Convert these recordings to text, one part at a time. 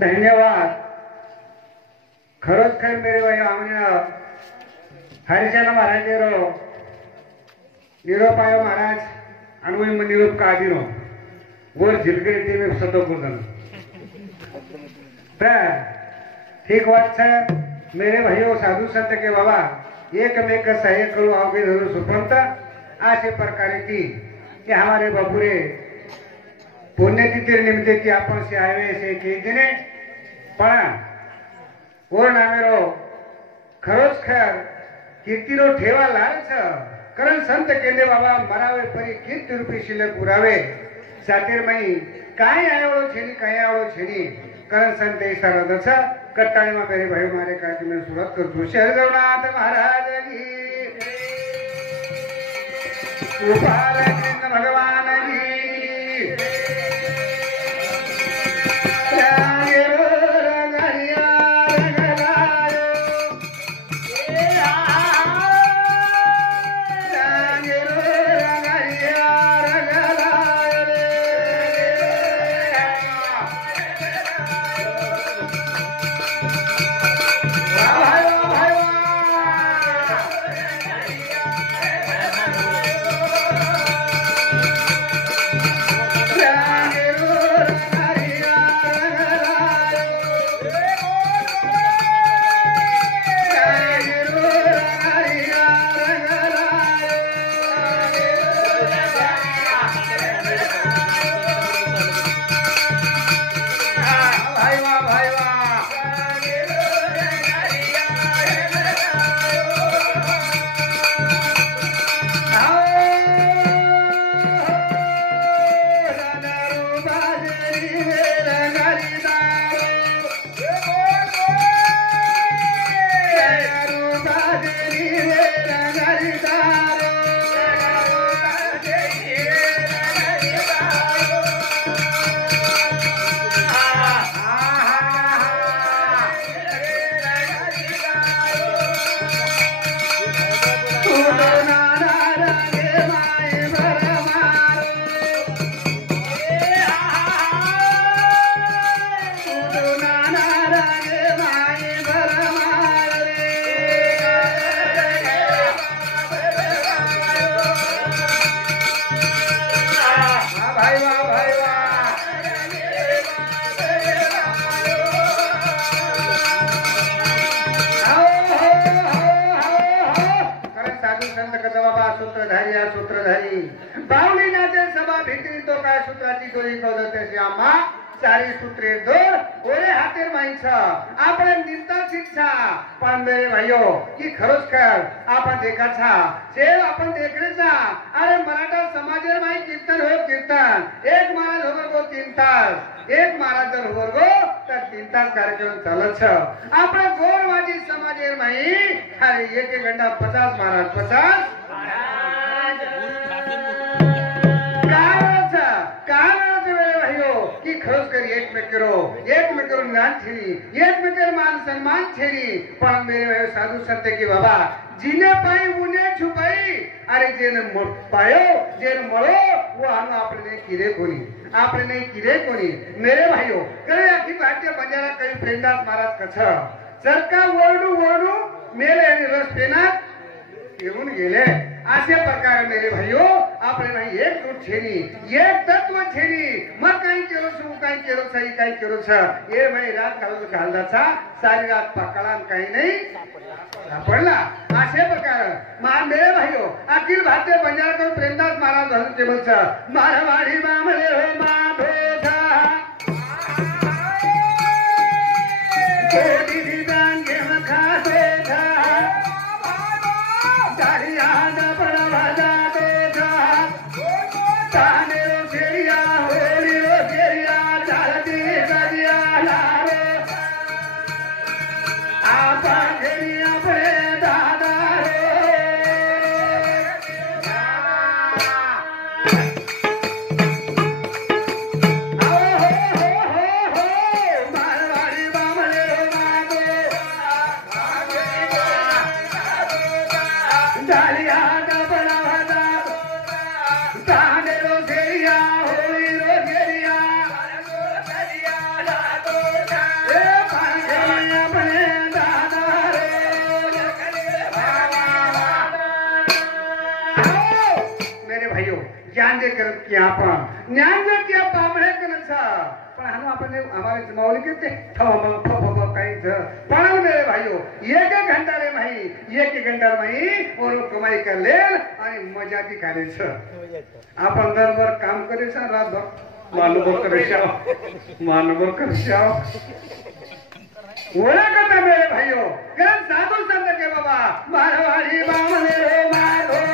धन्यवाद। खरोच खर मेरे भाई आमने हरिचंद महाराज रो निरोप आयो महाराज अनुमय में निरोप का आदि रो गोर झिलके टी में सतो गुजन ठीक बात है मेरे भाइयों साधु संत के बाबा एक में का सहायक करो आओगे जरूर सुपंता आशे प्रकारे की कि हमारे बाबूरे पुण्यतिथि निमित्त की आपण से आवे से के दिने पण कोण नामेरो खरोच खर कीर्तिरो ठेवा लाच कारण संत केंद्र बाबा मरावे परी कीर्ति रूपी शिल्लक पुरावे सातेर मई काय आवडो छेनी काय आवडो छेनी कारण संत ऐसा रदस कट्टाणी में मेरे भाई मारे का मैं सुरत कर दू शहरनाथ महाराज की गोपाल कृष्ण भगवान की सूत्रधारी बावली नाचे सभा भित्री तो काय सूत्राची दोरी कवदते श्यामा सारी सूत्रे दोर ओरे हातेर माईछ आपण निंता शिक्षा पण मेरे भाइयों की खरोच कर आपण देखा छा सेव आपण देखले छा अरे मराठा समाजेर माई कीर्तन हो कीर्तन एक महाराज होवर गो 3 तास एक महाराज जर होवर गो तर 3 तास कार्यक्रम चालत छ आपण गोरवादी समाजेर माई अरे 1 घंटा 50 महाराज 50 खरोच कर एक में करो ज्ञान छेनी एक में कर मान सम्मान छेनी पण मेरे साधु संत की बाबा जिने पाई उन्हें छुपाई अरे जेने पायो जेने मरो वो आनो आपने किरे कोनी मेरे भाइयों करे अखिल भारतीय बंजारा कई प्रेमदास महाराज कछ सरकार वरडू मेले आणि रस पेनात येऊन गेले अशा प्रकारे मेरे भाइयों आपले नाही एक रूट छेनी एक तत्व छेनी मग काही केलो छु काही केलो सही काही केलो छ ये भाई रात घालदाचा सारी रात पकडान काही नाही सापडला अशा प्रकारे मान मेरे भाइयों अखिल भारतीय बंजारा को प्रेमदास महाराज धरून टेबल छ मारवाडी मामले हो माधोधा कोडी दिदान घेम खाते था दारियाना बड़ा भाजा दोधा ताने रो फेरिया होली रो फेरिया चालती करिया लारो आपा फेरिया पे दादा रो ले करत कि आपण ज्ञान जे कि पामळे कनछ पण हम अपने हमारे जमावली के ते थम काही पण मेरे भाइयों एक घंटा रे भाई एक घंटा भाई और कमाई कर ले आणि मजा की करे छ आपण दरबार काम करे छ रात भर मानव कर शाव ओला करता मेरे भाइयों गन साधु संत के बाबा मारवाड़ी बामने रो मारो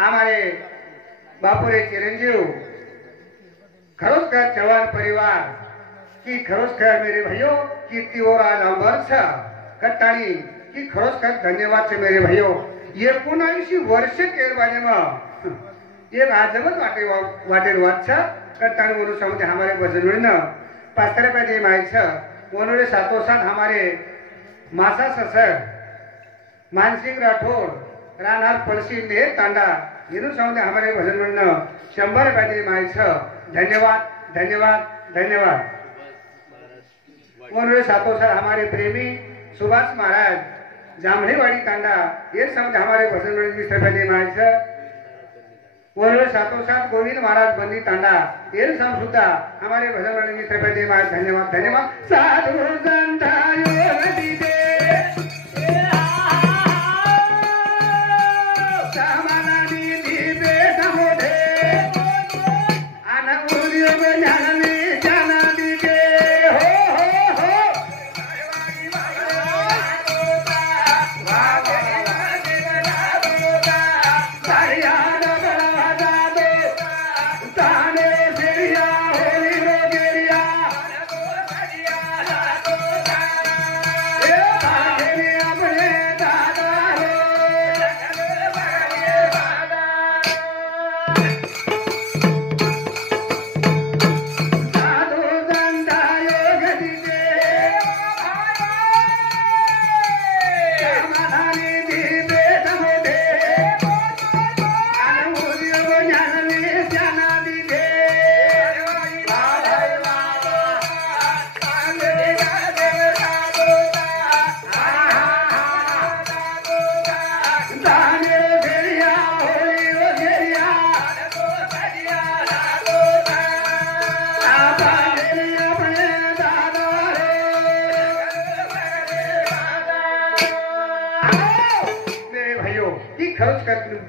हमारे बापुरे चिरंजीव खरोखर चव्हाण परिवार की खरोखर मेरे भाइयों कीर्ति और आज अमर कट्टाणी की खरोखर धन्यवाद से मेरे भाइयों 19 वर्ष केर बाजे में एक आजमच वाटेल वाट छ कट्टाणी बोलू समझे हमारे भजन न पास्तर पे दे माइल छ उन्होंने साथों साथ हमारे मासा ससर मानसिंह राठौर रानार पड़सी ने तांडा ये समझे हमारे भजन मंडल 100 रुपये माइल छ धन्यवाद धन्यवाद धन्यवाद उन्होंने साथों साथ हमारे प्रेमी सुभाष महाराज जामणीवाड़ी तांडा ये समझे हमारे भजन मंडल 20 रुपये माइल छ उन्होंने साथों साथ गोविंद महाराज बंदी तांडा ये सब सुधा हमारे भजन मंडल 20 रुपये माइल धन्यवाद धन्यवाद साधु संतायो दीदे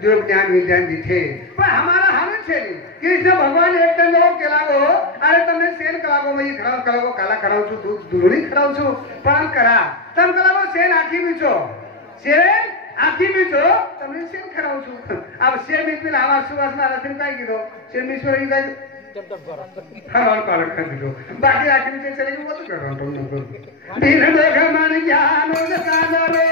उद्योग ज्ञान विज्ञान दिखे पण हमारा हालत छे कृष्ण भगवान एक दिन जो केला गो अरे तमे सेन कला गो मई खराव कला गो काला खराव छु दूध दुरुणी खराव छु पण करा तम कला गो सेन आखी बिचो सेन आखी बिचो तमे सेन खराव छु अब सेन बिचला आवाज सुवास मारा सेन काय कीधो सेन मिश्वर ई काय हमार काल कर दिलो बाकी आखी बिचो चले गो तो कर तुम दिन देख मन ज्ञान सागरो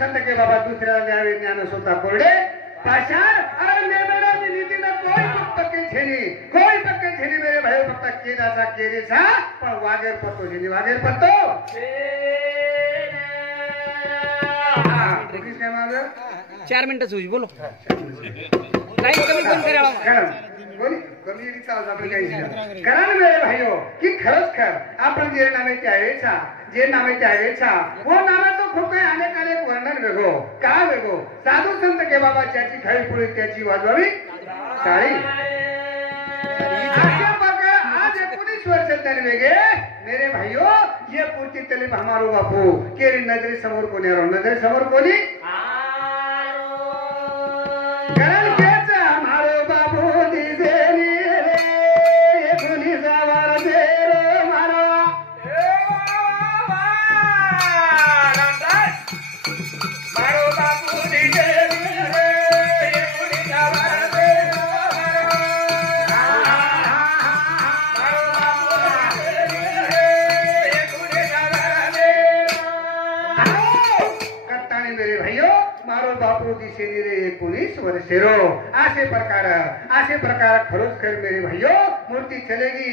संत के बाबा दुसऱ्याला द्यावे ज्ञान स्वतः कोरडे पाषाण अरे मेरा नीति ना कोई पक्के छेनी मेरे भाई पक्का केदासा केरेसा पण वागेर पत्तो छेनी वागेर पत्तो काय माझं 4 मिनिटं सुज बोलो नाही कमी कोण करायला बोली कमी चालू आपण काही करा ना मेरे भाइयों की खरंच खर आपण जे नामे त्यावेळेचा वो नामे तो खूप काही अनेक वर्णन वेगो का वेगो साधू संत के बाबा ज्याची खाई पुढे त्याची वाजवावी टाळी आज 19 वर्ष तन वेगे मेरे भाइयों ये पूर्ति तले हमारो बापू केरी नजरी समोर कोणी आरो नजरी समोर कोणी कारण केच हमारो बापू दिसेनी रे ये कोणी जावार देरो मारो मारो बापू दिसेनी रे ये कोणी जावार देरो मारो बापू दिसेनी रे 19 वर्षेरो आसे प्रकार खरोच कर मेरे भाइयों मूर्ति चलेगी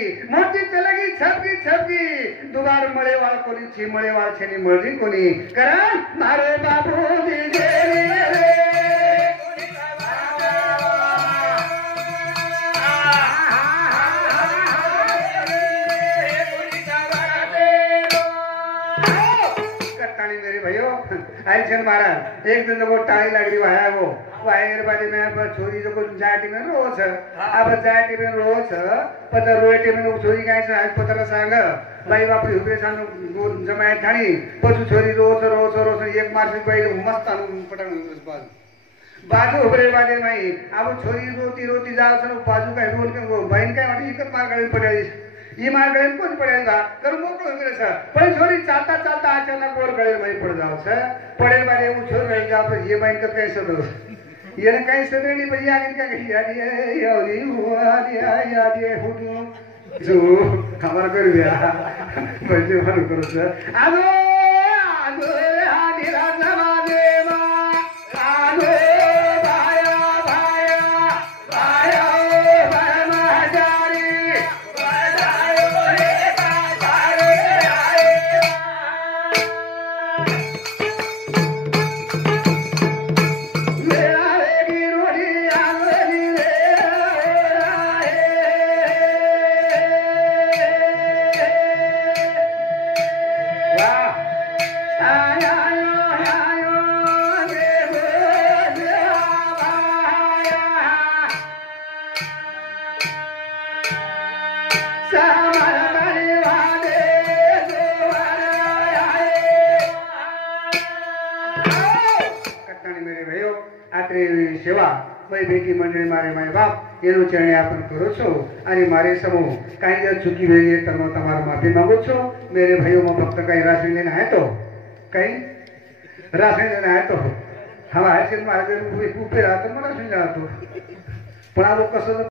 छपकी दुबार मळे वाळ कोणी छिमळे वाळ छेनी मळदी कोणी कारण मारो बापू दिसेनी रे मेरे भाइयों आयचन महाराज एक दिन को टाई लगरी वाया वो वायर बाजे में पर छोरी जो को जाटी में रोज अब जाटी में रोज पता रोटी में छोरी काय से आज पता सांग बाई बापरी हुबे सांग जमाय ठाणी पछू छोरी रोज एक मार्च बाई मस्त पटन बाजू उभरे बाजे माई अब छोरी रोटी जाव सन बाजू काय रोल के बहन काय वाटी इकत मार गळी पडाली ही मार गळी कोण पडेल का तर मोकळो होईल सर पण छोरी चालता अचानक वर गळी माई पड जाव सर पडेल बारे उ छोर गळी जा पर ये बहन कर काय सदो येने काय सदणी बई आगे का यादी यादी हुदू जो खबर कर दिया पैसे भर करो सर आलो आधी राजा देवा आलो सेवा भाई बेटी मंडळी मारे माय बाप एनु चरणे आपण करो छो आणि मारे समूह काही जर चुकी वेगळी तर मग तुम्हाला माफी मागू छो मेरे भाइयों में फक्त काही राशन लेना है तो काही राशन लेना है तो हम हर चीज मारे ऊपर आतो मला सुन जातो पण आज कसं